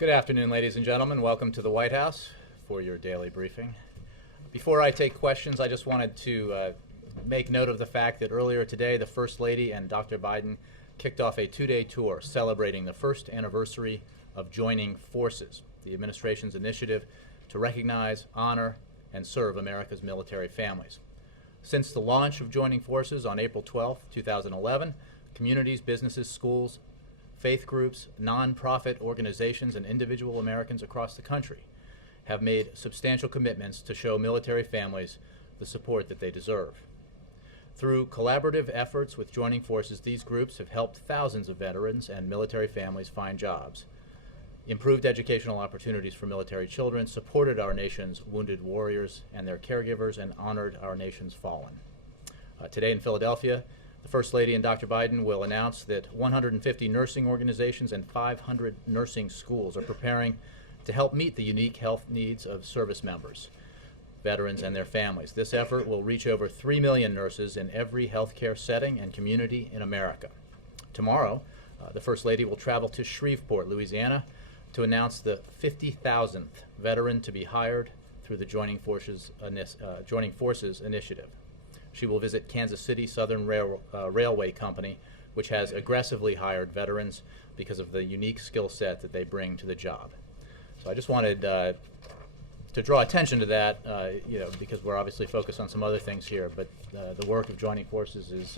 Good afternoon, ladies and gentlemen. Welcome to the White House for your daily briefing. Before I take questions, I just wanted to make note of the fact that earlier today, the First Lady and Dr. Biden kicked off a two-day tour celebrating the first anniversary of joining forces, the administration's initiative to recognize, honor, and serve America's military families. Since the launch of joining forces on April 12, 2011, communities, businesses, schools, faith groups, non-profit organizations, and individual Americans across the country have made substantial commitments to show military families the support that they deserve. Through collaborative efforts with joining forces, these groups have helped thousands of veterans and military families find jobs, improved educational opportunities for military children, supported our nation's wounded warriors and their caregivers, and honored our nation's fallen. Today in Philadelphia, the First Lady and Dr. Biden will announce that 150 nursing organizations and 500 nursing schools are preparing to help meet the unique health needs of service members, veterans, and their families. This effort will reach over 3 million nurses in every healthcare setting and community in America. Tomorrow, the First Lady will travel to Shreveport, Louisiana, to announce the 50,000th veteran to be hired through the Joining Forces Initiative. She will visit Kansas City Southern Railway Company, which has aggressively hired veterans because of the unique skill set that they bring to the job. So I just wanted to draw attention to that, because we're obviously focused on some other things here, but the work of joining forces is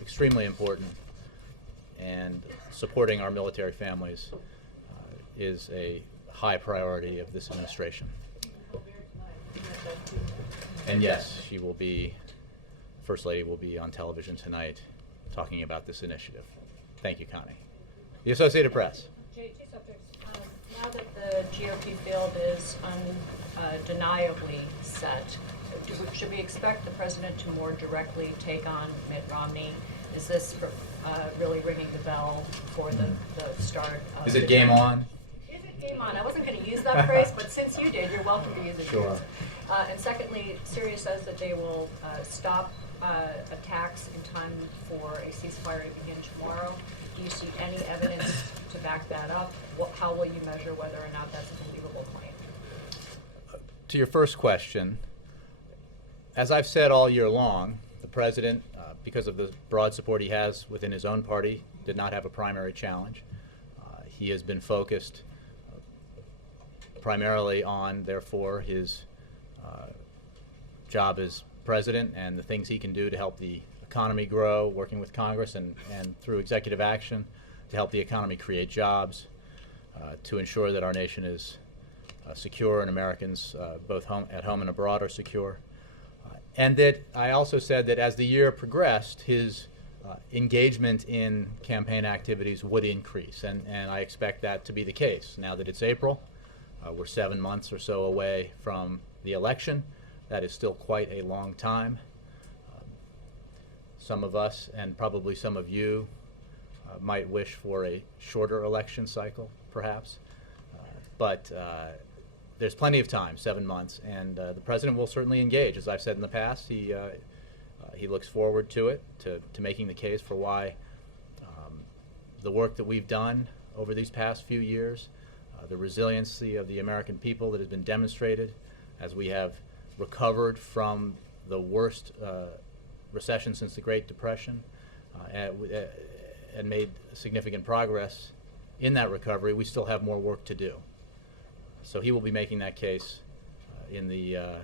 extremely important, and supporting our military families is a high priority of this administration. And yes, First Lady will be on television tonight talking about this initiative. Thank you, Connie. The Associated Press. Two subjects. Now that the GOP field is undeniably set, should we expect the president to more directly take on Mitt Romney? Is this really ringing the bell for the start of Is it game on? Is it game on? I wasn't going to use that phrase, but since you did, you're welcome to use it. Sure. And secondly, Syria says that they will stop attacks in time for a ceasefire to begin tomorrow. Do you see any evidence to back that up? How will you measure whether or not that's a believable claim? To your first question, as I've said all year long, the president, because of the broad support he has within his own party, did not have a primary challenge. He has been focused primarily on, therefore, his job as president and the things he can do to help the economy grow, working with Congress and through executive action to help the economy create jobs, to ensure that our nation is secure and Americans both at home and abroad are secure. And that I also said that as the year progressed, his engagement in campaign activities would increase, and I expect that to be the case. Now that it's April, we're 7 months or so away from the election. That is still quite a long time. Some of us, and probably some of you, might wish for a shorter election cycle, perhaps. But there's plenty of time, 7 months, and the president will certainly engage. As I've said in the past, he looks forward to it, to making the case for why the work that we've done over these past few years, the resiliency of the American people that has been demonstrated as we have recovered from the worst recession since the Great Depression, and made significant progress in that recovery. We still have more work to do. So he will be making that case in the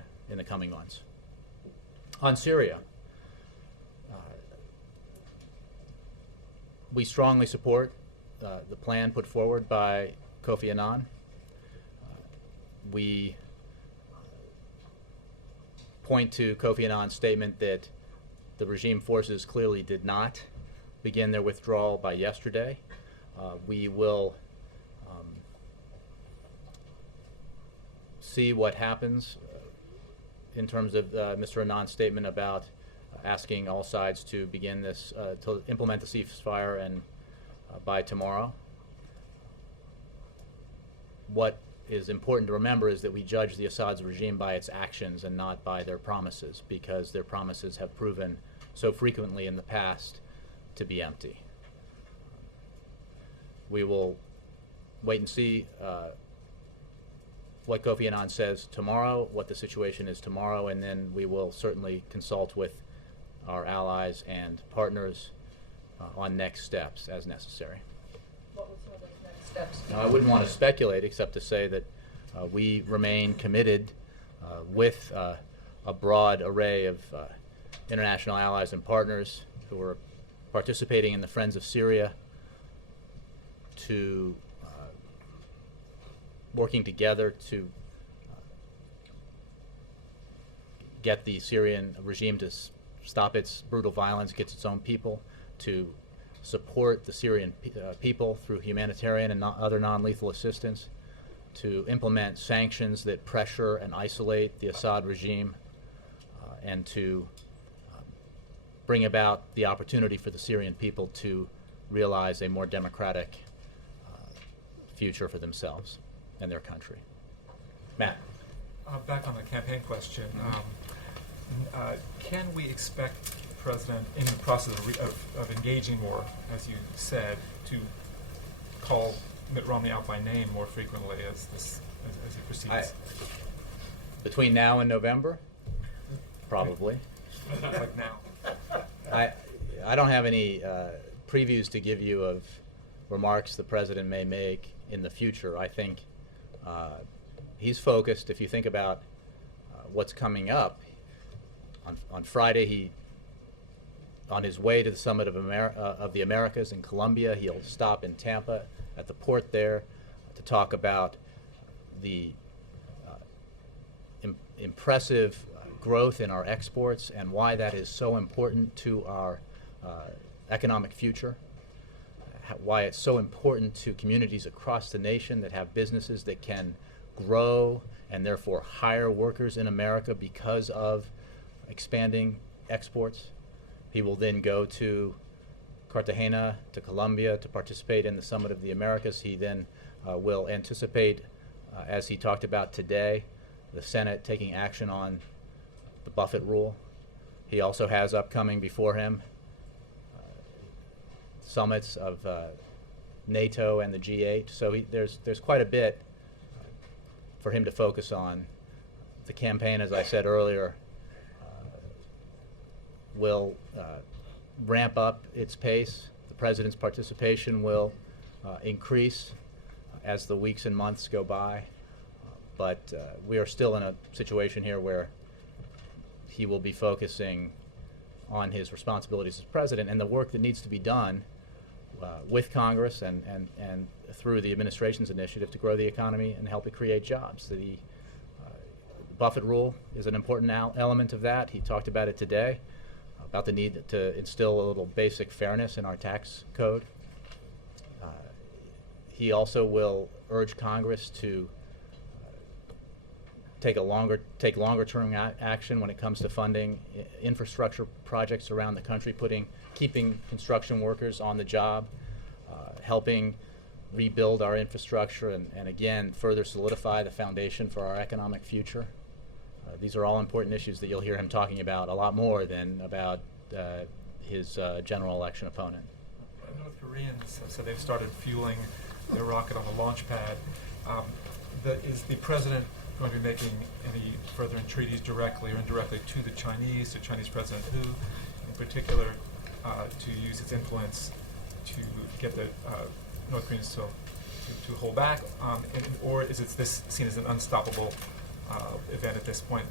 coming months. On Syria, we strongly support the plan put forward by Kofi Annan. We point to Kofi Annan's statement that the regime forces clearly did not begin their withdrawal by yesterday. We will see what happens in terms of Mr. Annan's statement about asking all sides to begin this, to implement the ceasefire and by tomorrow. What is important to remember is that we judge the Assad's regime by its actions and not by their promises, because their promises have proven so frequently in the past to be empty. We will wait and see what Kofi Annan says tomorrow, what the situation is tomorrow, and then we will certainly consult with our allies and partners on next steps as necessary. What would some of those next steps be? Now, I wouldn't want to speculate except to say that we remain committed with a broad array of international allies and partners who are participating in the Friends of Syria to working together to get the Syrian regime to stop its brutal violence against its own people, to support the Syrian people through humanitarian and other non-lethal assistance, to implement sanctions that pressure and isolate the Assad regime, and to bring about the opportunity for the Syrian people to realize a more democratic future for themselves and their country. Matt. Back on the campaign question, can we expect the president, in the process of engaging more, as you said, to call Mitt Romney out by name more frequently as he proceeds? Between now and November? Probably. Like now. I don't have any previews to give you of remarks the president may make in the future. I think he's focused. If you think about what's coming up, on Friday, on his way to the Summit of the Americas in Colombia, he'll stop in Tampa at the port there to talk about the impressive growth in our exports and why that is so important to our economic future, why it's so important to communities across the nation that have businesses that can grow and therefore hire workers in America because of expanding exports. He will then go to Cartagena, to Colombia, to participate in the Summit of the Americas. He then will anticipate, as he talked about today, the Senate taking action on the Buffett rule. He also has upcoming before him summits of NATO and the G8. So there's quite a bit for him to focus on. The campaign, as I said earlier, will ramp up its pace. The president's participation will increase as the weeks and months go by. But we are still in a situation here where he will be focusing on his responsibilities as president and the work that needs to be done with Congress and through the administration's initiative to grow the economy and help it create jobs. The Buffett rule is an important element of that. He talked about it today, about the need to instill a little basic fairness in our tax code. He also will urge Congress to take longer-term action when it comes to funding infrastructure projects around the country, keeping construction workers on the job, helping rebuild our infrastructure, and again further solidify the foundation for our economic future. These are all important issues that you'll hear him talking about a lot more than about his general election opponent. North Koreans, so they've started fueling their rocket on the launch pad. Is the president going to be making any further entreaties directly or indirectly to the Chinese President Hu, in particular, to use its influence to get the North Koreans to hold back, or is this seen as an unstoppable event at this point?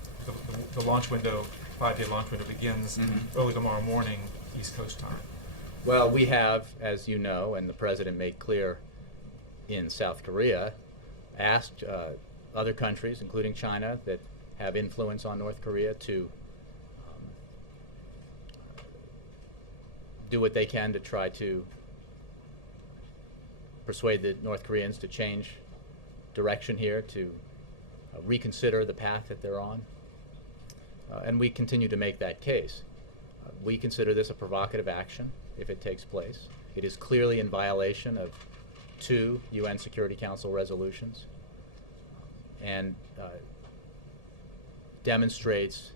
The launch window, 5-day launch window, begins early tomorrow morning, East Coast time. Well, we have, as you know, and the president made clear in South Korea, asked other countries, including China, that have influence on North Korea to do what they can to try to persuade the North Koreans to change direction here, to reconsider the path that they're on. And we continue to make that case. We consider this a provocative action if it takes place. It is clearly in violation of 2 UN Security Council resolutions and demonstrates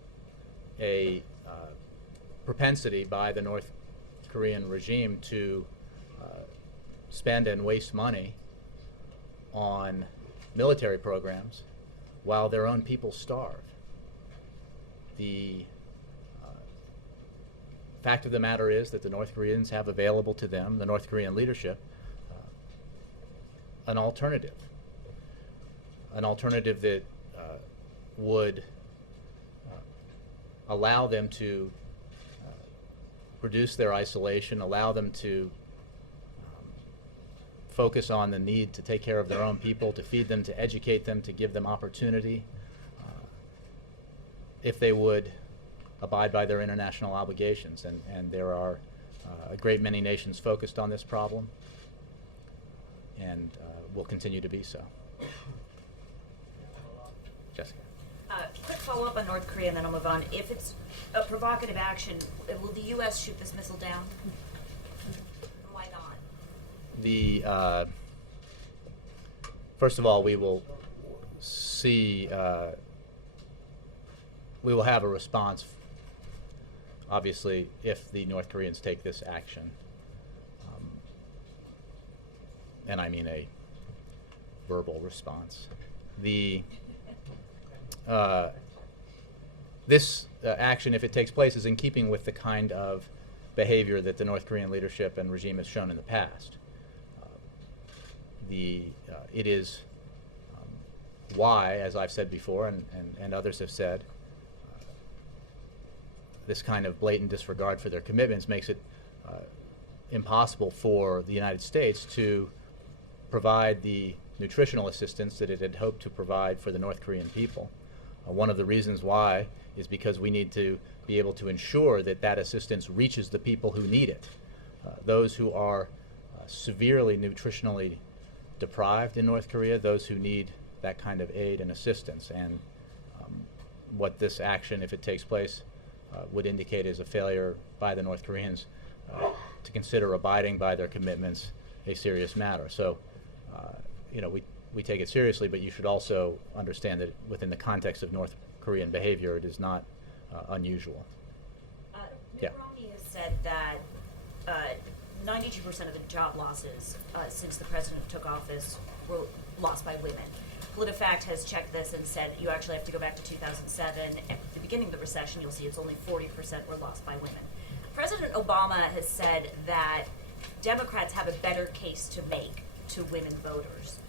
a propensity by the North Korean regime to spend and waste money on military programs while their own people starve. The fact of the matter is that the North Koreans have available to them, the North Korean leadership, an alternative that would allow them to reduce their isolation, allow them to focus on the need to take care of their own people, to feed them, to educate them, to give them opportunity, if they would abide by their international obligations. And there are a great many nations focused on this problem, and will continue to be so. Jessica. Quick follow-up on North Korea, and then I'll move on. If it's a provocative action, will the U.S. shoot this missile down? Why not? First of all, we will see. We will have a response, obviously, if the North Koreans take this action, and I mean a verbal response. This action, if it takes place, is in keeping with the kind of behavior that the North Korean leadership and regime has shown in the past. It is why, as I've said before, and others have said, this kind of blatant disregard for their commitments makes it impossible for the United States to provide the nutritional assistance that it had hoped to provide for the North Korean people. One of the reasons why is because we need to be able to ensure that that assistance reaches the people who need it. Those who are severely nutritionally deprived in North Korea, those who need that kind of aid and assistance. And what this action, if it takes place, would indicate is a failure by the North Koreans to consider abiding by their commitments a serious matter. So, we take it seriously, but you should also understand that within the context of North Korean behavior, it is not unusual. Mitt Romney has said that 92% of the job losses since the president took office were lost by women. PolitiFact has checked this and said you actually have to go back to 2007. At the beginning of the recession, you'll see it's only 40% were lost by women. President Obama has said that Democrats have a better case to make to women voters.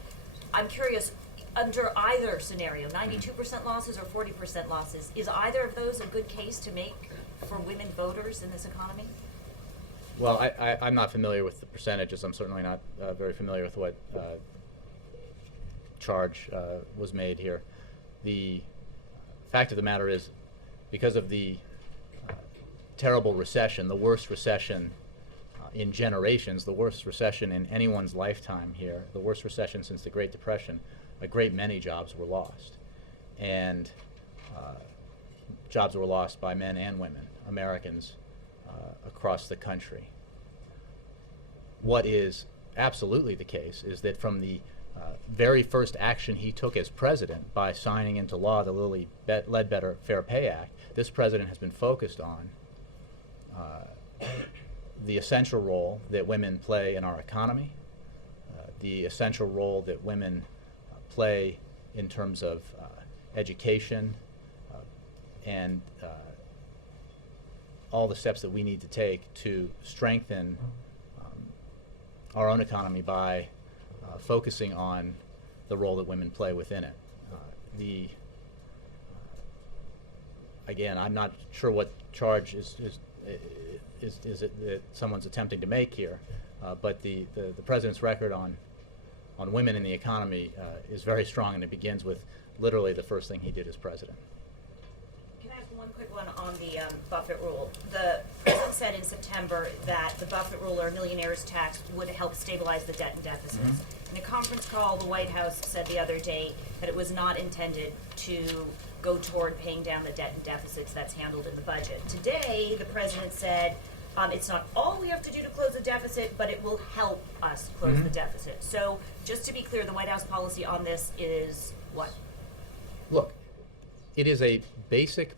I'm curious, under either scenario, 92% losses or 40% losses, is either of those a good case to make for women voters in this economy? Well, I'm not familiar with the percentages. I'm certainly not very familiar with what charge was made here. The fact of the matter is, because of the terrible recession, the worst recession in generations, the worst recession in anyone's lifetime here, the worst recession since the Great Depression, a great many jobs were lost. And jobs were lost by men and women, Americans across the country. What is absolutely the case is that from the very first action he took as president by signing into law the Lilly Ledbetter Fair Pay Act, this president has been focused on the essential role that women play in our economy, the essential role that women play in terms of education, and all the steps that we need to take to strengthen our own economy by focusing on the role that women play within it. Again, I'm not sure what charge is it that someone's attempting to make here, but the president's record on women in the economy is very strong, and it begins with literally the first thing he did as president. Can I ask one quick one on the Buffett rule? The president said in September that the Buffett rule, or millionaire's tax, would help stabilize the debt and deficits. Mm-hmm. In a conference call, the White House said the other day that it was not intended to go toward paying down the debt and deficits that's handled in the budget. Today, the president said it's not all we have to do to close the deficit, but it will help us close the deficit. So just to be clear, the White House policy on this is what? Look, it is a basic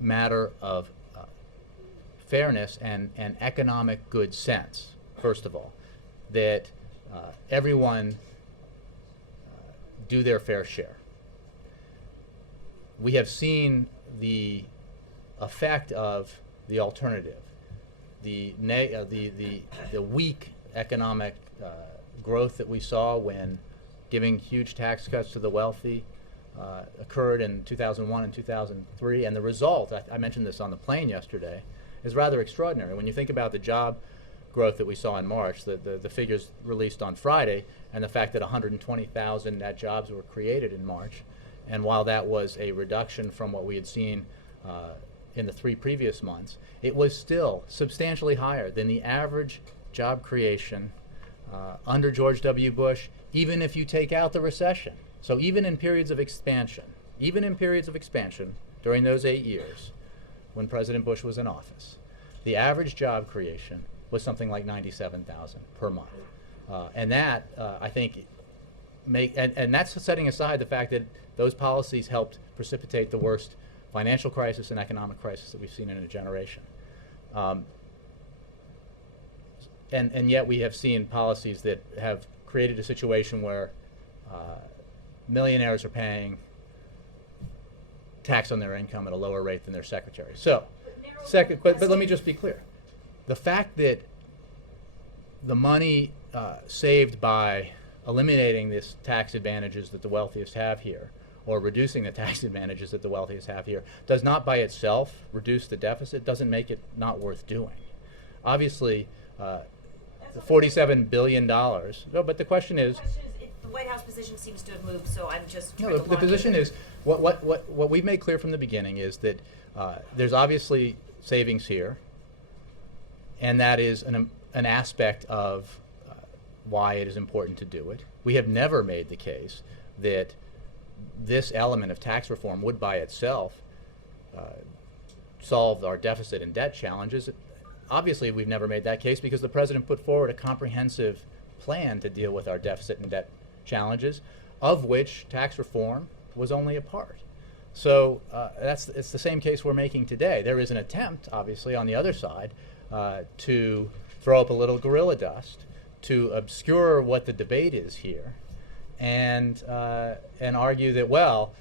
matter of fairness and economic good sense, first of all, that everyone do their fair share. We have seen the effect of the alternative, the weak economic growth that we saw when giving huge tax cuts to the wealthy occurred in 2001 and 2003, and the result, I mentioned this on the plane yesterday, is rather extraordinary. When you think about the job growth that we saw in March, the figures released on Friday, and the fact that 120,000 net jobs were created in March, and while that was a reduction from what we had seen in the 3 previous months, it was still substantially higher than the average job creation under George W. Bush, even if you take out the recession. So even in periods of expansion during those 8 years when President Bush was in office, the average job creation was something like 97,000 per month. And that, I think, and that's setting aside the fact that those policies helped precipitate the worst financial crisis and economic crisis that we've seen in a generation. And yet we have seen policies that have created a situation where millionaires are paying tax on their income at a lower rate than their secretary. So, but let me just be clear. The fact that the money saved by eliminating these tax advantages that the wealthiest have here, or reducing the tax advantages that the wealthiest have here, does not by itself reduce the deficit, doesn't make it not worth doing. Obviously, the $47 billion, no, but the question is, the White House position seems to have moved, so I'm just no, the position is, what we've made clear from the beginning is that there's obviously savings here, and that is an aspect of why it is important to do it. We have never made the case that this element of tax reform would by itself solve our deficit and debt challenges. Obviously, we've never made that case because the president put forward a comprehensive plan to deal with our deficit and debt challenges, of which tax reform was only a part. So it's the same case we're making today. There is an attempt, obviously, on the other side to throw up a little gorilla dust, to obscure what the debate is here, and argue that, well,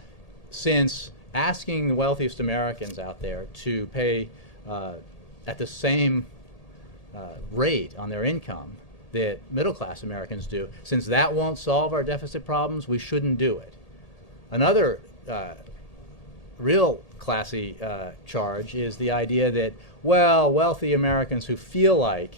since asking the wealthiest Americans out there to pay at the same rate on their income that middle-class Americans do, since that won't solve our deficit problems, we shouldn't do it. Another real classy charge is the idea that, well, wealthy Americans who feel like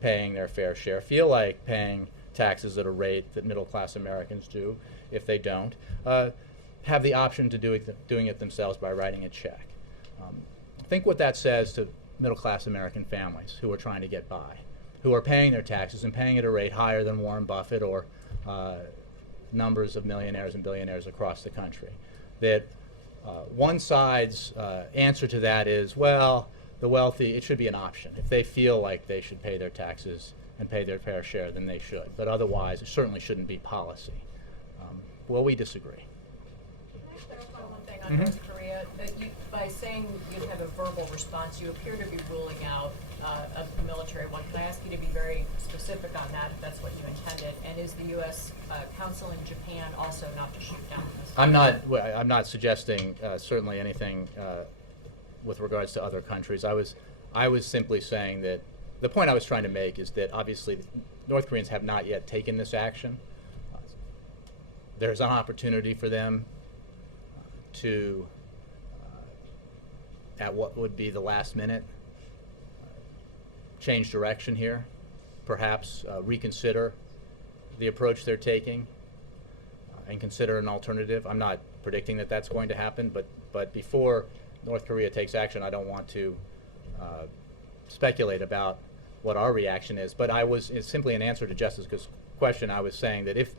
paying their fair share, feel like paying taxes at a rate that middle-class Americans do, if they don't, have the option to doing it themselves by writing a check. Think what that says to middle-class American families who are trying to get by, who are paying their taxes and paying at a rate higher than Warren Buffett or numbers of millionaires and billionaires across the country. That one side's answer to that is, well, the wealthy, it should be an option. If they feel like they should pay their taxes and pay their fair share, then they should. But otherwise, it certainly shouldn't be policy. Well, we disagree. Can I clarify one thing on North Korea? By saying you have a verbal response, you appear to be ruling out a military one. Can I ask you to be very specific on that, if that's what you intended? And is the U.S. Council in Japan also not to shoot down this? I'm not suggesting certainly anything with regards to other countries. I was simply saying that the point I was trying to make is that obviously North Koreans have not yet taken this action. There's an opportunity for them to, at what would be the last minute, change direction here, perhaps reconsider the approach they're taking and consider an alternative. I'm not predicting that that's going to happen, but before North Korea takes action, I don't want to speculate about what our reaction is. But it's simply an answer to Jessica's question. I was saying that if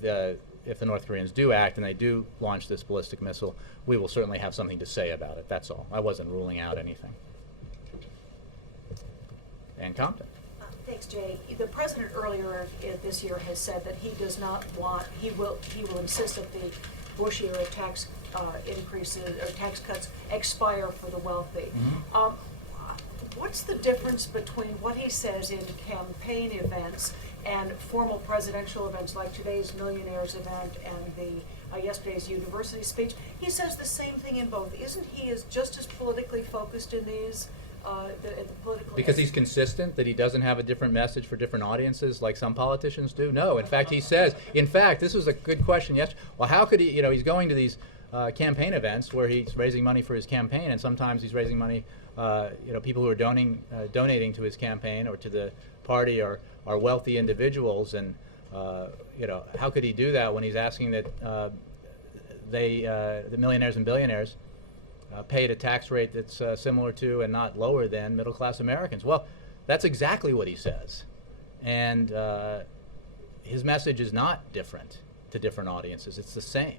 the North Koreans do act and they do launch this ballistic missile, we will certainly have something to say about it. That's all. I wasn't ruling out anything. Ann Compton. Thanks, Jay. The president earlier this year has said that he does not want, he will insist that the Bush era tax increases or tax cuts expire for the wealthy. What's the difference between what he says in campaign events and formal presidential events like today's Millionaires event and yesterday's university speech. He says the same thing in both. Isn't he just as politically focused in these, the political... Because he's consistent, that he doesn't have a different message for different audiences like some politicians do? No, in fact, he says, this was a good question yesterday. Well, how could he, he's going to these campaign events where he's raising money for his campaign, and sometimes he's raising money, people who are donating to his campaign or to the party are wealthy individuals, and how could he do that when he's asking that the millionaires and billionaires paid a tax rate that's similar to and not lower than middle-class Americans? Well, that's exactly what he says, and his message is not different to different audiences. It's the same,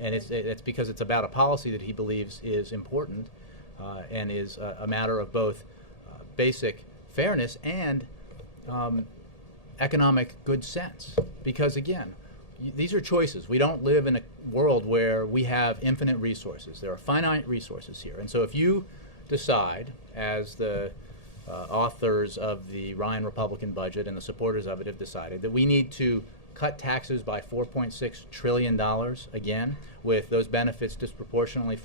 and it's because it's about a policy that he believes is important and is a matter of both basic fairness and economic good sense. Because again, these are choices. We don't live in a world where we have infinite resources. There are finite resources here. And so if you decide, as the authors of the Ryan Republican budget and the supporters of it have decided, that we need to cut taxes by $4.6 trillion again, with those benefits disproportionately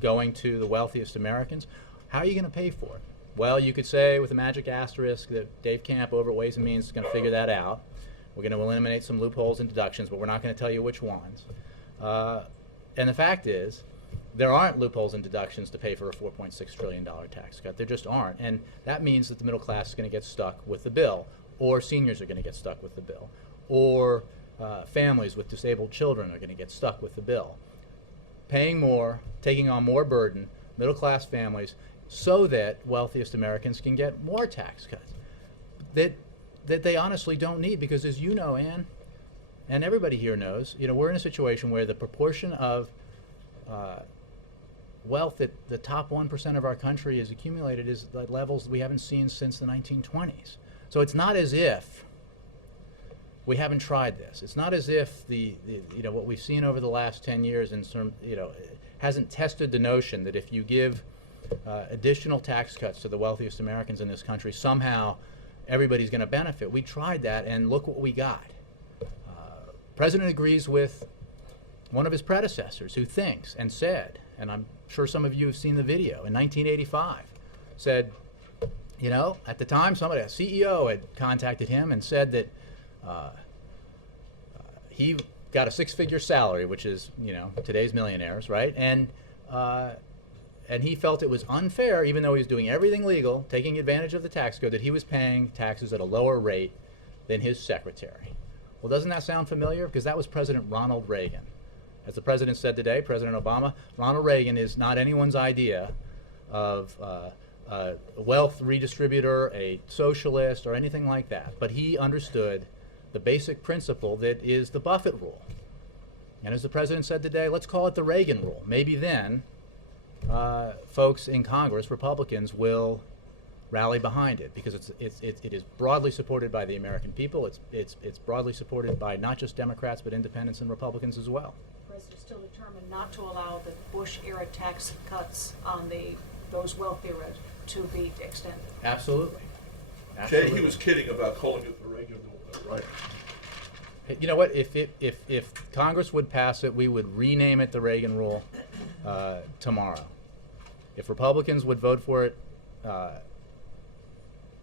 going to the wealthiest Americans, how are you going to pay for it? Well, you could say with a magic asterisk that Dave Camp over at Ways and Means is going to figure that out. We're going to eliminate some loopholes and deductions, but we're not going to tell you which ones. And the fact is, there aren't loopholes and deductions to pay for a $4.6 trillion tax cut. There just aren't. And that means that the middle class is going to get stuck with the bill, or seniors are going to get stuck with the bill, or families with disabled children are going to get stuck with the bill. Paying more, taking on more burden, middle class families, so that wealthiest Americans can get more tax cuts that they honestly don't need, because as you know, Ann, and everybody here knows, we're in a situation where the proportion of wealth that the top 1% of our country has accumulated is at levels we haven't seen since the 1920s. So it's not as if we haven't tried this. It's not as if what we've seen over the last 10 years hasn't tested the notion that if you give additional tax cuts to the wealthiest Americans in this country, somehow everybody's going to benefit. We tried that, and look what we got. President agrees with one of his predecessors who thinks and said, and I'm sure some of you have seen the video, in 1985, said, at the time a CEO had contacted him and said that he got a six-figure salary, which is, today's millionaires, right? And he felt it was unfair, even though he was doing everything legal, taking advantage of the tax code, that he was paying taxes at a lower rate than his secretary. Well, doesn't that sound familiar? Because that was President Ronald Reagan. As the president said today, President Obama, Ronald Reagan is not anyone's idea of a wealth redistributor, a socialist, or anything like that. But he understood the basic principle that is the Buffett rule. And as the president said today, let's call it the Reagan rule. Maybe then folks in Congress, Republicans, will rally behind it, because it is broadly supported by the American people. It's broadly supported by not just Democrats but independents and Republicans as well. The president is still determined not to allow the Bush-era tax cuts on those wealthier to be extended. Absolutely. Jay, he was kidding about calling it the Reagan rule, though, right? You know what? If Congress would pass it, we would rename it the Reagan rule tomorrow. If Republicans would vote for it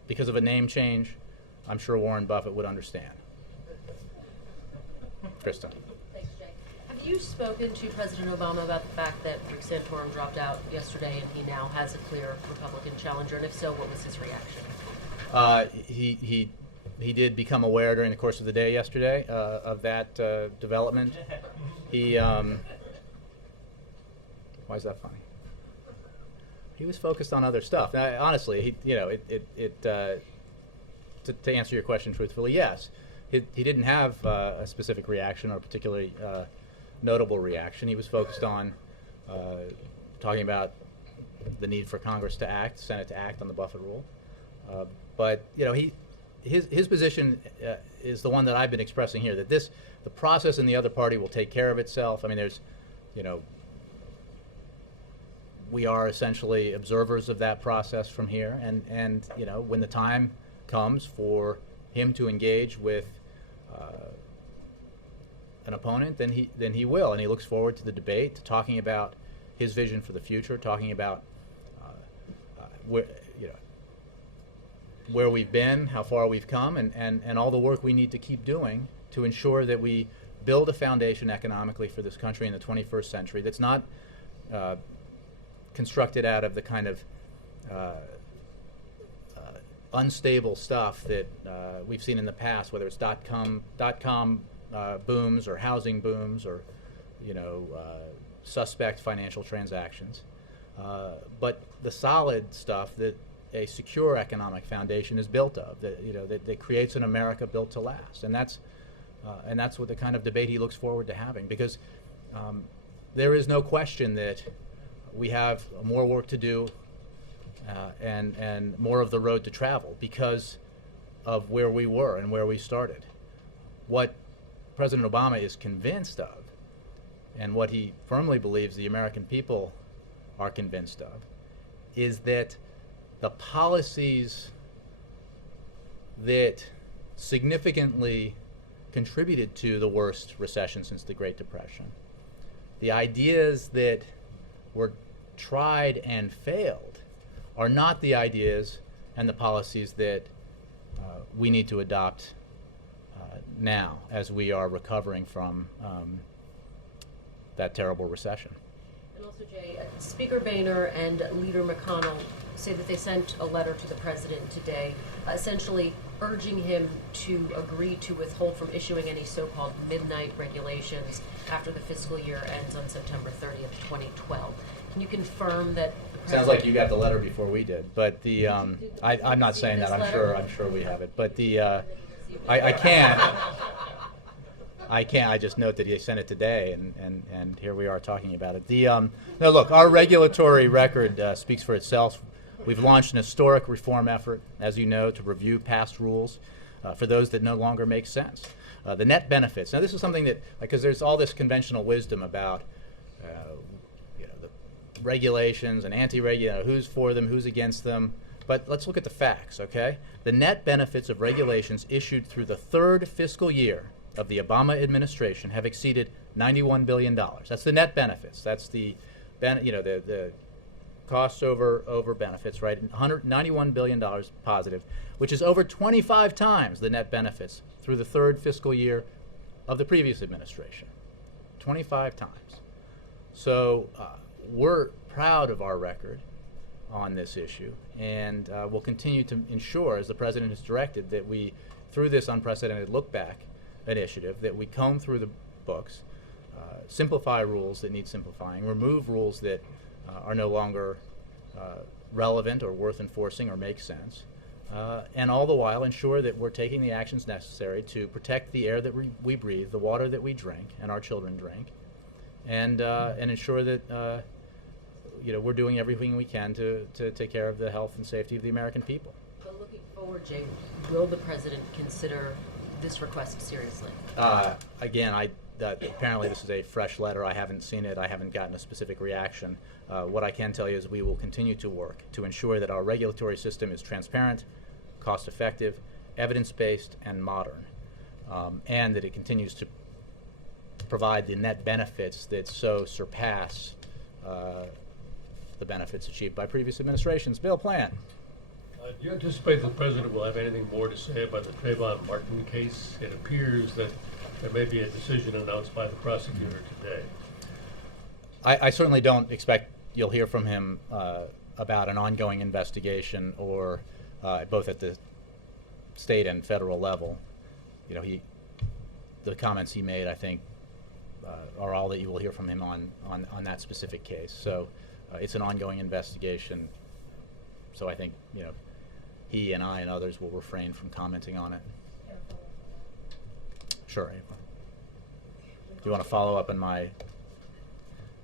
because of a name change, I'm sure Warren Buffett would understand. Kristen. Thanks, Jay. Have you spoken to President Obama about the fact that Rick Santorum dropped out yesterday and he now has a clear Republican challenger? And if so, what was his reaction? He did become aware during the course of the day yesterday of that development. Why is that funny? He was focused on other stuff. Now, honestly, to answer your question truthfully, yes. He didn't have a specific reaction or a particularly notable reaction. He was focused on talking about the need for Congress to act, Senate to act on the Buffett rule. But his position is the one that I've been expressing here, that the process in the other party will take care of itself. I mean, we are essentially observers of that process from here, and when the time comes for him to engage with an opponent, then he will, and he looks forward to the debate, to talking about his vision for the future, talking about where we've been, how far we've come, and all the work we need to keep doing to ensure that we build a foundation economically for this country in the 21st century that's not constructed out of the kind of unstable stuff that we've seen in the past, whether it's dot-com booms or housing booms or suspect financial transactions, but the solid stuff that a secure economic foundation is built of, that creates an America built to last, and that's what the kind of debate he looks forward to having, because there is no question that we have more work to do and more of the road to travel because of where we were and where we started. What President Obama is convinced of, and what he firmly believes the American people are convinced of, is that the policies that significantly contributed to the worst recession since the Great Depression, the ideas that were tried and failed, are not the ideas and the policies that we need to adopt now as we are recovering from that terrible recession. And also, Jay, Speaker Boehner and Leader McConnell say that they sent a letter to the president today, essentially urging him to agree to withhold from issuing any so-called midnight regulations after the fiscal year ends on September 30th, 2012. Can you confirm that the president... Sounds like you got the letter before we did, but the I'm not saying that. I'm sure we have it, but I can't. I just note that he sent it today, and here we are talking about it. No, look, our regulatory record speaks for itself. We've launched an historic reform effort, as you know, to review past rules for those that no longer make sense. The net benefits. Now, this is something that, because there's all this conventional wisdom about the regulations and anti-regulation, who's for them, who's against them. But let's look at the facts, okay? The net benefits of regulations issued through the third fiscal year of the Obama administration have exceeded $91 billion. That's the net benefits. That's the costs over benefits, right? $191 billion positive, which is over 25 times the net benefits through the third fiscal year of the previous administration. 25 times. So we're proud of our record on this issue, and we'll continue to ensure, as the president has directed, that we, through this unprecedented look-back initiative, that we comb through the books, simplify rules that need simplifying, remove rules that are no longer relevant or worth enforcing or make sense, and all the while ensure that we're taking the actions necessary to protect the air that we breathe, the water that we drink and our children drink, and ensure that we're doing everything we can to take care of the health and safety of the American people. But looking forward, Jay, will the president consider this request seriously? Again, apparently this is a fresh letter. I haven't seen it. I haven't gotten a specific reaction. What I can tell you is we will continue to work to ensure that our regulatory system is transparent, cost-effective, evidence-based, and modern, and that it continues to provide the net benefits that so surpass the benefits achieved by previous administrations. Bill Plant. Do you anticipate the president will have anything more to say about the Trayvon Martin case? It appears that there may be a decision announced by the prosecutor today. I certainly don't expect you'll hear from him about an ongoing investigation, or both at the state and federal level. The comments he made, I think, are all that you will hear from him on that specific case. So it's an ongoing investigation. So I think he and I and others will refrain from commenting on it. Sure, April. Do you want to follow up on my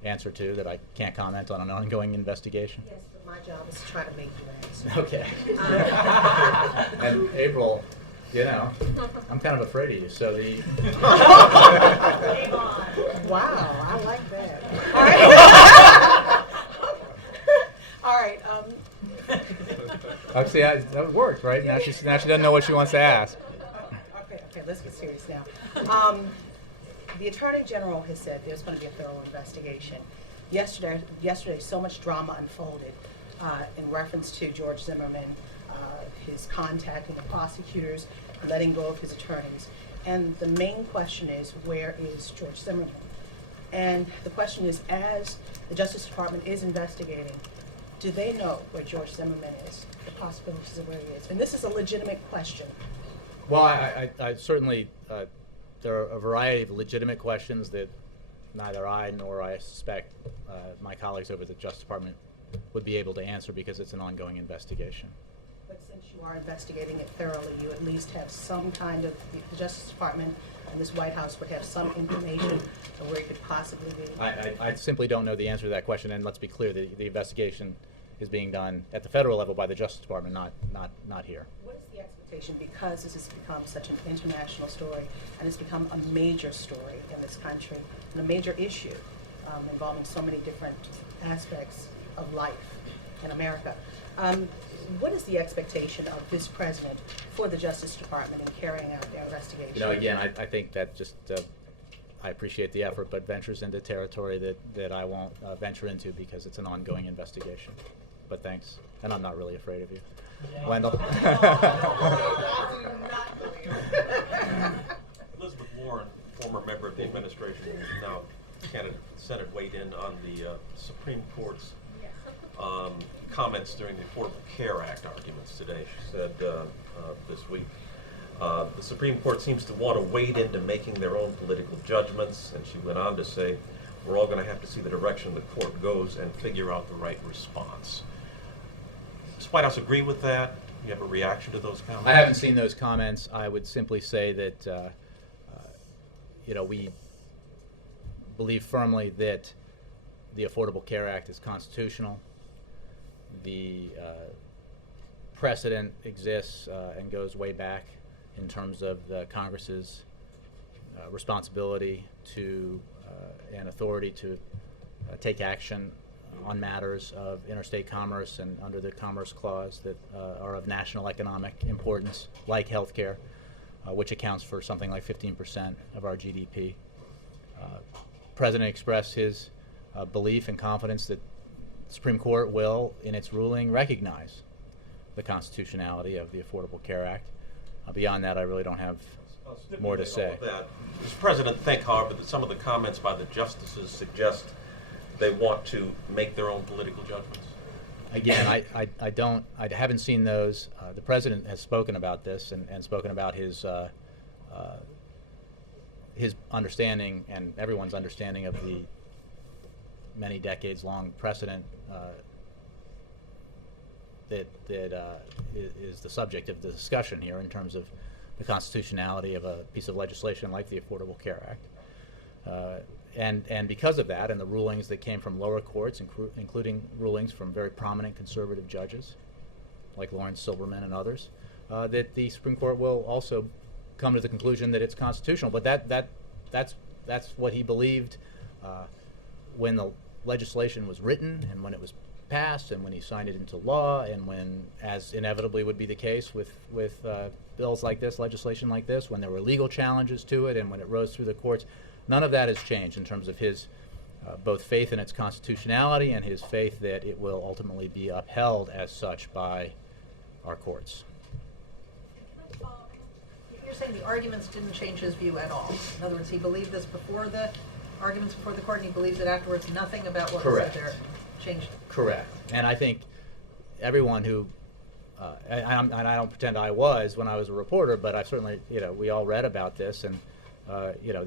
answer to that I can't comment on an ongoing investigation? Yes, but my job is to try to make you answer. Okay. And April, I'm kind of afraid of you, so Wow, I like that. All right. Oh, see, that worked, right? Now she doesn't know what she wants to ask. Okay, let's get serious now. The Attorney General has said there's going to be a thorough investigation. Yesterday, so much drama unfolded in reference to George Zimmerman, his contacting the prosecutors, letting go of his attorneys. And the main question is, where is George Zimmerman? And the question is, as the Justice Department is investigating, do they know where George Zimmerman is, the possibilities of where he is? And this is a legitimate question. Well, I certainly, there are a variety of legitimate questions that neither I nor I suspect my colleagues over at the Justice Department would be able to answer because it's an ongoing investigation. But since you are investigating it thoroughly, you at least have some kind of, the Justice Department and this White House would have some information of where it could possibly be. I simply don't know the answer to that question, and let's be clear, the investigation is being done at the federal level by the Justice Department, not here. What is the expectation, because this has become such an international story and it's become a major story in this country and a major issue involving so many different aspects of life in America? What is the expectation of this president for the Justice Department in carrying out their investigation? You know, again, I think that just, I appreciate the effort, but ventures into territory that I won't venture into because it's an ongoing investigation. But thanks, and I'm not really afraid of you. Wendell? Elizabeth Warren, former member of the administration, and now candidate for the Senate, weighed in on the Supreme Court's comments during the Affordable Care Act arguments today. She said this week, the Supreme Court seems to want to wade into making their own political judgments, and she went on to say, we're all going to have to see the direction the court goes and figure out the right response. Does the White House agree with that? Do you have a reaction to those comments? I haven't seen those comments. I would simply say that, you know, we believe firmly that the Affordable Care Act is constitutional. The precedent exists and goes way back in terms of the Congress's responsibility to and authority to take action on matters of interstate commerce and under the Commerce Clause that are of national economic importance, like healthcare, which accounts for something like 15% of our GDP. President expressed his belief and confidence that the Supreme Court will, in its ruling, recognize the constitutionality of the Affordable Care Act. Beyond that, I really don't have more to say. Does the President think, however, that some of the comments by the justices suggest they want to make their own political judgments? Again, I haven't seen those. The President has spoken about this and spoken about his understanding and everyone's understanding of the many decades-long precedent that is the subject of the discussion here in terms of the constitutionality of a piece of legislation like the Affordable Care Act. And because of that and the rulings that came from lower courts, including rulings from very prominent conservative judges like Lawrence Silberman and others, that the Supreme Court will also come to the conclusion that it's constitutional. But that's what he believed when the legislation was written and when it was passed and when he signed it into law and when, as inevitably would be the case with bills like this, legislation like this, when there were legal challenges to it and when it rose through the courts. None of that has changed in terms of his both faith in its constitutionality and his faith that it will ultimately be upheld as such by our courts. You're saying the arguments didn't change his view at all. In other words, he believed this before the arguments before the court, and he believes it afterwards. Nothing about what was said there changed. Correct. And I think everyone who, and I don't pretend I was when I was a reporter, but I certainly, you know, we all read about this, and you know,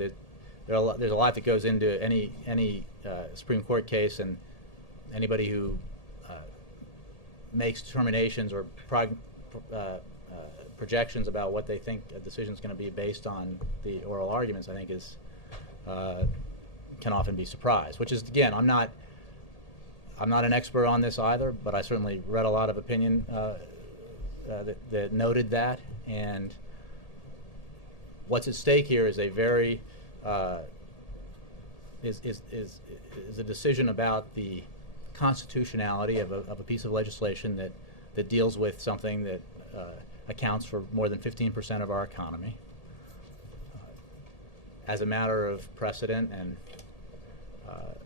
there's a lot that goes into any Supreme Court case, and anybody who makes determinations or projections about what they think a decision is going to be based on the oral arguments, I think is can often be surprised. Which is, again, I'm not an expert on this either, but I certainly read a lot of opinion that noted that. And what's at stake here is a very is a decision about the constitutionality of a piece of legislation that deals with something that accounts for more than 15% of our economy, as a matter of precedent and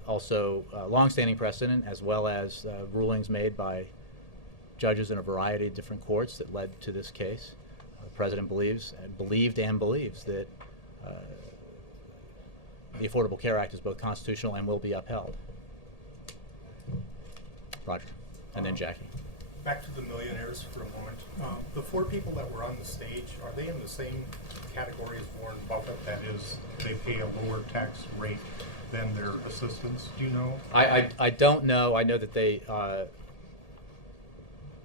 also longstanding precedent, as well as rulings made by judges in a variety of different courts that led to this case, the President believed and believes that the Affordable Care Act is both constitutional and will be upheld. Roger, and then Jackie. Back to the millionaires for a moment. The 4 people that were on the stage, are they in the same category as Warren Buffett? That is, they pay a lower tax rate than their assistants? Do you know? I don't know. I know that they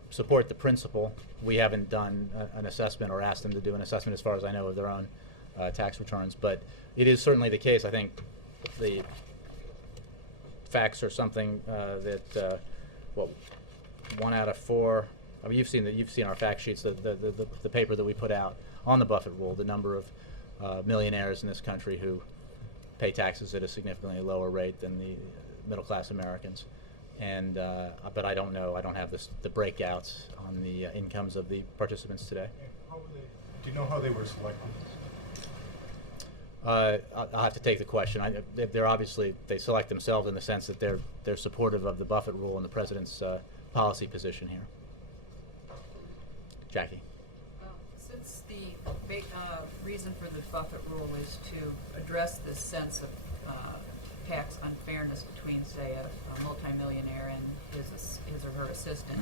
support the principle. We haven't done an assessment or asked them to do an assessment, as far as I know, of their own tax returns. But it is certainly the case. I think the facts are something that 1 out of 4. I mean, you've seen our fact sheets, the paper that we put out on the Buffett rule, the number of millionaires in this country who pay taxes at a significantly lower rate than the middle class Americans. And but I don't know. I don't have the breakouts on the incomes of the participants today. Do you know how they were selected? I'll have to take the question. They're obviously, they select themselves in the sense that they're supportive of the Buffett rule and the president's policy position here. Jackie. Since the reason for the Buffett rule is to address this sense of tax unfairness between, say, a multimillionaire and his or her assistant,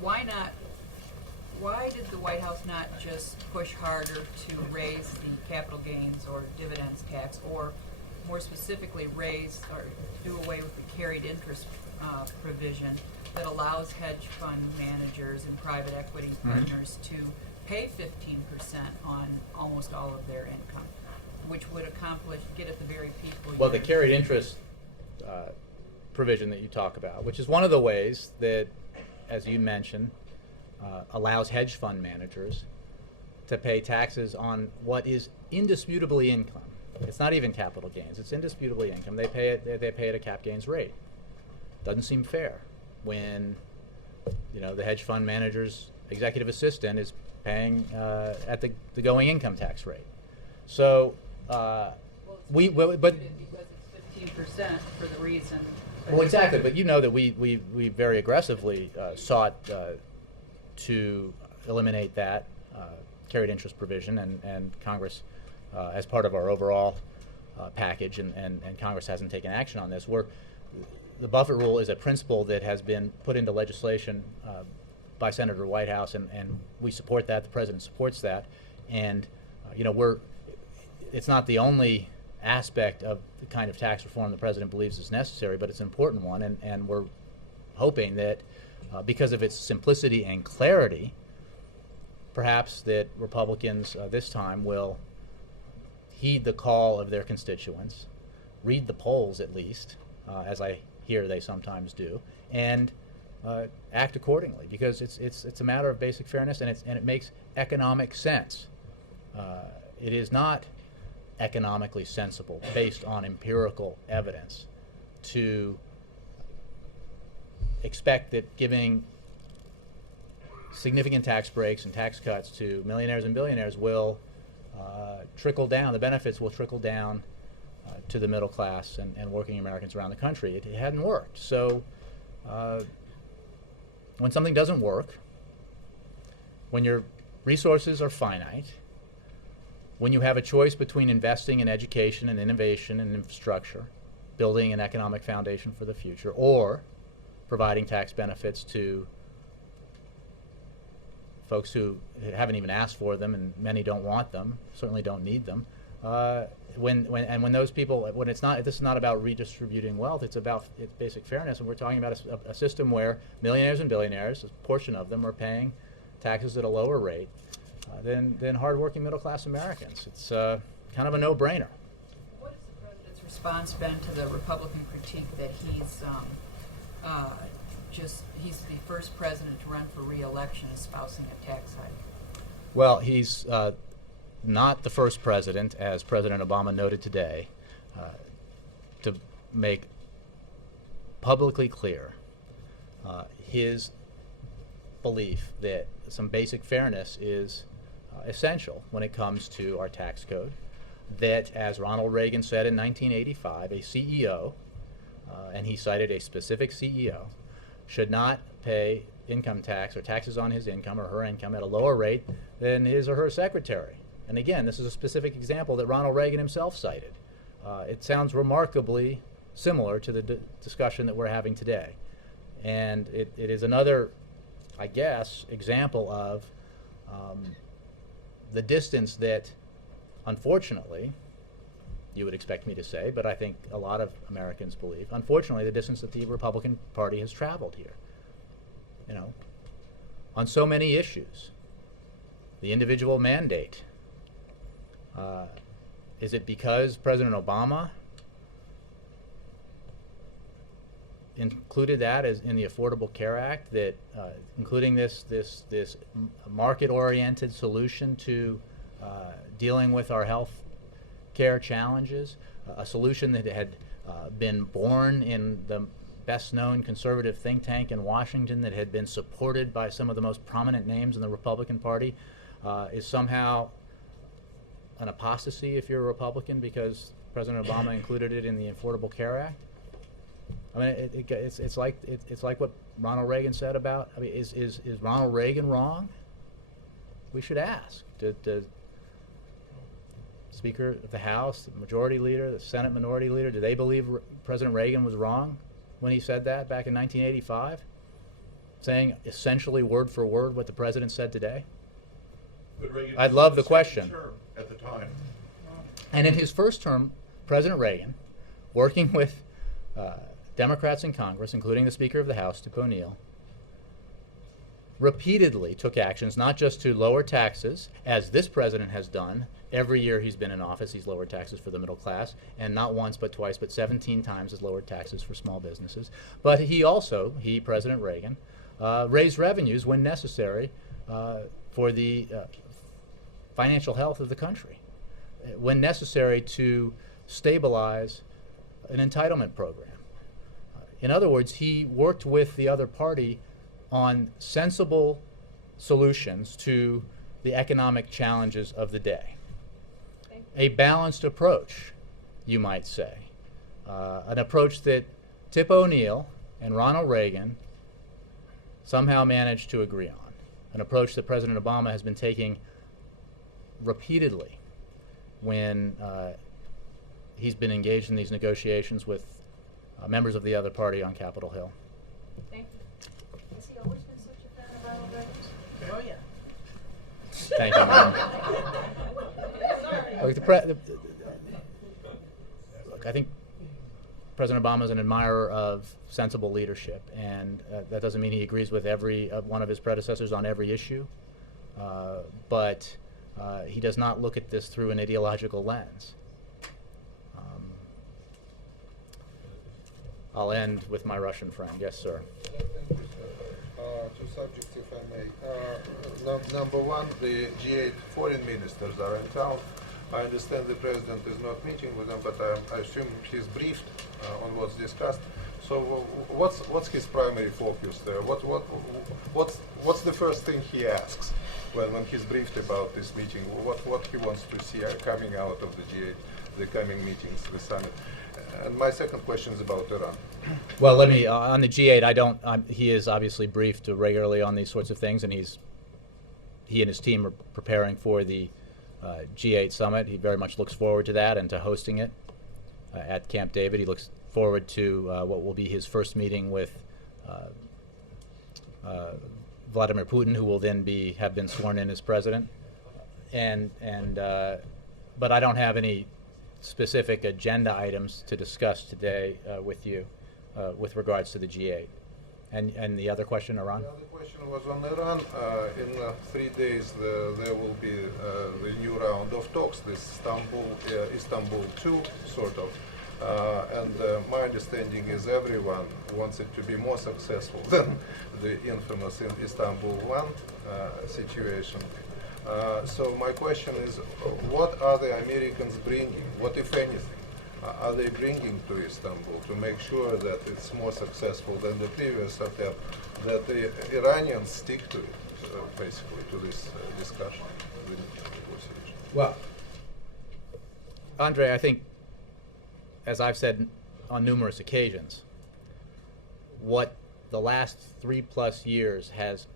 why did the White House not just push harder to raise the capital gains or dividends tax, or more specifically raise or do away with the carried interest provision that allows hedge fund managers and private equity partners to pay 15% on almost all of their income, which would get at the very people? Well, the carried interest provision that you talk about, which is one of the ways that, as you mentioned, allows hedge fund managers to pay taxes on what is indisputably income. It's not even capital gains. It's indisputably income. They pay it at a cap gains rate. Doesn't seem fair when the hedge fund manager's executive assistant is paying at the going income tax rate. So but because it's 15% for the reason. Well, exactly. But you know that we very aggressively sought to eliminate that carried interest provision, and Congress, as part of our overall package, and Congress hasn't taken action on this. The Buffett rule is a principle that has been put into legislation by Senator Whitehouse, and we support that. The President supports that, and it's not the only aspect of the kind of tax reform the President believes is necessary, but it's an important one, and we're hoping that because of its simplicity and clarity, perhaps that Republicans this time will heed the call of their constituents, read the polls at least, as I hear they sometimes do, and act accordingly, because it's a matter of basic fairness, and it makes economic sense. It is not economically sensible, based on empirical evidence, to expect that giving significant tax breaks and tax cuts to millionaires and billionaires will trickle down, the benefits will trickle down to the middle class and working Americans around the country. It hadn't worked. So when something doesn't work, when your resources are finite, when you have a choice between investing in education and innovation and infrastructure, building an economic foundation for the future, or providing tax benefits to folks who haven't even asked for them, and many don't want them, certainly don't need them. When those people, this is not about redistributing wealth. It's about basic fairness, and we're talking about a system where millionaires and billionaires, a portion of them, are paying taxes at a lower rate than hardworking middle-class Americans. It's kind of a no-brainer. What has the President's response been to the Republican critique that he's the first president to run for re-election espousing a tax hike? Well, he's not the first president, as President Obama noted today, to make publicly clear his belief that some basic fairness is essential when it comes to our tax code. that, as Ronald Reagan said in 1985, a CEO, and he cited a specific CEO, should not pay income tax or taxes on his income or her income at a lower rate than his or her secretary. And again, this is a specific example that Ronald Reagan himself cited. It sounds remarkably similar to the discussion that we're having today. And it is another, I guess, example of the distance that, unfortunately, you would expect me to say, but I think a lot of Americans believe, unfortunately, the distance that the Republican Party has traveled here. You know, on so many issues. The individual mandate. Is it because President Obama included that as in the Affordable Care Act, that including this market-oriented solution to dealing with our health care challenges, a solution that had been born in the best-known conservative think tank in Washington, that had been supported by some of the most prominent names in the Republican Party, is somehow an apostasy if you're a Republican because President Obama included it in the Affordable Care Act? I mean, it's like what Ronald Reagan said about. I mean, is Ronald Reagan wrong? We should ask. Did the Speaker of the House, the Majority Leader, the Senate Minority Leader, do they believe President Reagan was wrong when he said that back in 1985, saying essentially word for word what the President said today? But Reagan I'd was love in the second question. term at the time. And in his first term, President Reagan, working with Democrats in Congress, including the Speaker of the House, Tip O'Neill, repeatedly took actions not just to lower taxes, as this president has done. Every year he's been in office, he's lowered taxes for the middle class, and not once but twice, but 17 times has lowered taxes for small businesses. But he also, President Reagan, raised revenues when necessary for the financial health of the country, when necessary to stabilize an entitlement program. In other words, he worked with the other party on sensible solutions to the economic challenges of the day. A balanced approach, you might say. An approach that Tip O'Neill and Ronald Reagan somehow managed to agree on. An approach that President Obama has been taking repeatedly when he's been engaged in these negotiations with members of the other party on Capitol Hill. Thank you. Has he always been such a fan of Ronald Reagan's? Oh, yeah. Thank you, Ma'am. Look, I think President Obama is an admirer of sensible leadership, and that doesn't mean he agrees with every one of his predecessors on every issue, but he does not look at this through an ideological lens. I'll end with my Russian friend. Yes, sir. Thank you, sir. Two subjects, if I may. Number one, the G8 foreign ministers are in town. I understand the president is not meeting with them, but I assume he's briefed on what's discussed. So, what's his primary focus there? What's the first thing he asks when he's briefed about this meeting? What he wants to see coming out of the G8, the coming meetings, the summit? And my second question is about Iran. Well, let me, on the G8, he is obviously briefed regularly on these sorts of things, and he and his team are preparing for the G8 summit. He very much looks forward to that and to hosting it at Camp David. He looks forward to what will be his first meeting with Vladimir Putin, who will then have been sworn in as president. But I don't have any specific agenda items to discuss today with you with regards to the G8. And the other question, Iran? The other question was on Iran. In 3 days, there will be the new round of talks, this Istanbul 2, sort of. And my understanding is everyone wants it to be more successful than the infamous Istanbul 1 situation. So my question is, what are the Americans bringing? What, if anything, are they bringing to Istanbul to make sure that it's more successful than the previous attempt, that the Iranians stick to it, basically, to this discussion, negotiation? Well, Andre, I think, as I've said on numerous occasions, what the last 3+ years has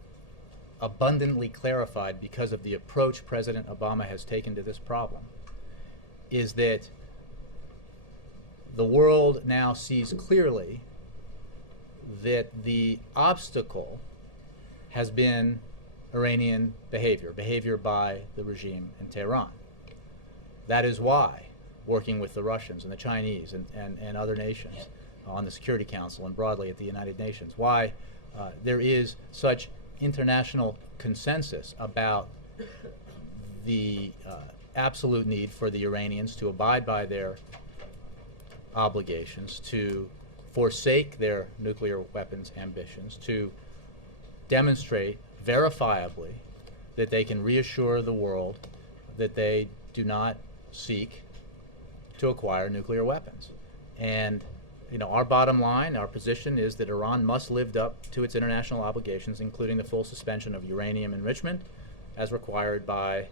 abundantly clarified because of the approach President Obama has taken to this problem is that the world now sees clearly that the obstacle has been Iranian behavior by the regime in Tehran. That is why, working with the Russians and the Chinese and other nations on the Security Council and broadly at the United Nations, why there is such international consensus about the absolute need for the Iranians to abide by their obligations, to forsake their nuclear weapons ambitions, to demonstrate verifiably that they can reassure the world that they do not seek to acquire nuclear weapons. And our bottom line, our position is that Iran must live up to its international obligations, including the full suspension of uranium enrichment as required by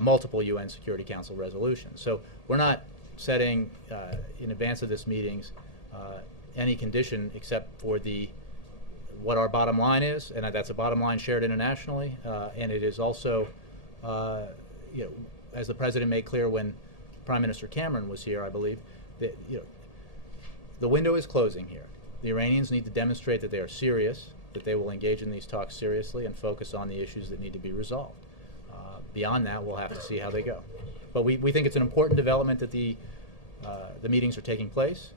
multiple UN Security Council resolutions. So we're not setting, in advance of this meetings, any condition except for what our bottom line is, and that's a bottom line shared internationally, and it is also, as the President made clear when Prime Minister Cameron was here, I believe, that the window is closing here. The Iranians need to demonstrate that they are serious, that they will engage in these talks seriously and focus on the issues that need to be resolved. Beyond that, we'll have to see how they go. But we think it's an important development that the meetings are taking place,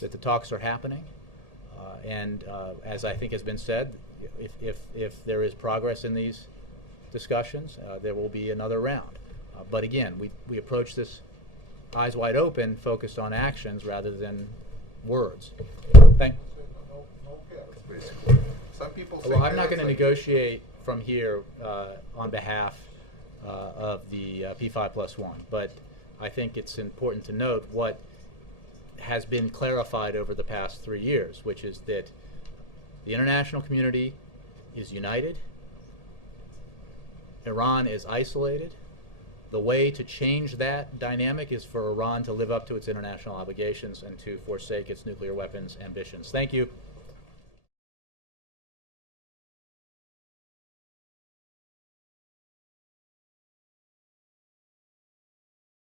that the talks are happening, and as I think has been said, if there is progress in these discussions, there will be another round. But again, we approach this eyes wide open, focused on actions rather than words. Thank. Basically, some people think. Well, I'm not going to negotiate from here on behalf of the P5+1, but I think it's important to note what has been clarified over the past 3 years, which is that the international community is united, Iran is isolated. The way to change that dynamic is for Iran to live up to its international obligations and to forsake its nuclear weapons ambitions. Thank you.